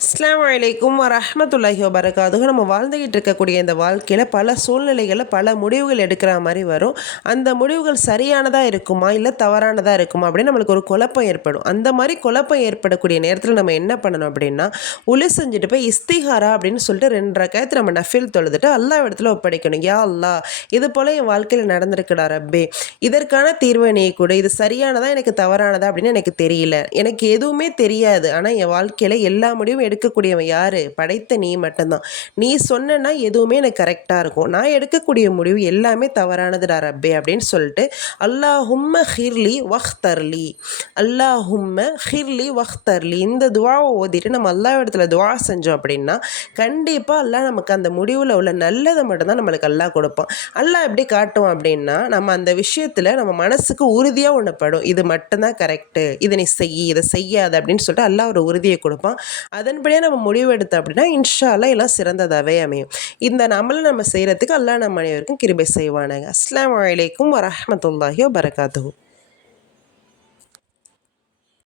அஸ்ஸலாமு அலைக்கும் வரஹ்மத்துல்லாஹி வபரகாத்துஹு. நம்ம வாழ்ந்துக்கிட்டு இருக்கக்கூடிய இந்த வாழ்க்கையில் பல சூழ்நிலைகளில் பல முடிவுகள் எடுக்கிற மாதிரி வரும். அந்த முடிவுகள் சரியானதாக இருக்குமா இல்லை தவறானதாக இருக்குமா அப்படின்னு நம்மளுக்கு ஒரு குழப்பம் ஏற்படும். அந்த மாதிரி குழப்பம் ஏற்படக்கூடிய நேரத்தில் நம்ம என்ன பண்ணணும் அப்படின்னா, உளு செஞ்சுட்டு போய் இஸ்திகாரா அப்படின்னு சொல்லிட்டு 2 ரக்காயத்து நம்ம நஃபில் தொழுதுட்டு அல்லாஹ் இடத்துல ஒப்படைக்கணும். யா அல்லாஹ், இது போல் என் வாழ்க்கையில் நடந்திருக்குடா ரப்பே, இதற்கான தீர்வை நீ கொடு. இது சரியானதா எனக்கு தவறானதா அப்படின்னு எனக்கு தெரியல, எனக்கு எதுவுமே தெரியாது. ஆனால் என் வாழ்க்கையில் எல்லா முடிவும் எடுக்கக்கூடியவன் யாரு? படைத்த நீ மட்டும்தான். நீ சொன்னா எதுவுமே எனக்கு கரெக்டாக இருக்கும். நான் எடுக்கக்கூடிய முடிவு எல்லாமே தவறானதுடா ரப்பே அப்படின்னு சொல்லிட்டு அல்லாஹும்ம ஹிர்லி வஹ்தர்லி, அல்லாஹும்ம ஹிர்லி வஹ்தர்லி இந்த துவாவை ஓதிட்டு நம்ம அல்லாஹ் இடத்துல துவா செஞ்சோம் அப்படின்னா கண்டிப்பாக அல்லாஹ் நமக்கு அந்த முடிவில் உள்ள நல்லதை மட்டும்தான் நம்மளுக்கு அல்லாஹ் கொடுப்பான். அல்லாஹ் எப்படி காட்டுவோம் அப்படின்னா, நம்ம அந்த விஷயத்தில் நம்ம மனசுக்கு உறுதியாக ஒன்றுப்படும், இது மட்டும்தான் கரெக்டு, இதை நீ இதை செய்யாது அப்படின்னு சொல்லிட்டு அல்லாஹ் ஒரு உறுதியை கொடுப்பான். அதன்படியே நம்ம முடிவு எடுத்தோம் அப்படின்னா இன்ஷா அல்லாஹ் எல்லாம் சிறந்ததாகவே அமையும். இந்த நம்மளை நம்ம செய்கிறதுக்கு அல்லாஹ் நம்ம அனைவருக்கும் கிருபை செய்வானாங்க. அஸ்ஸலாமு அலைக்கும் வரஹ்மத்துல்லாஹி வபரகாத்துஹு.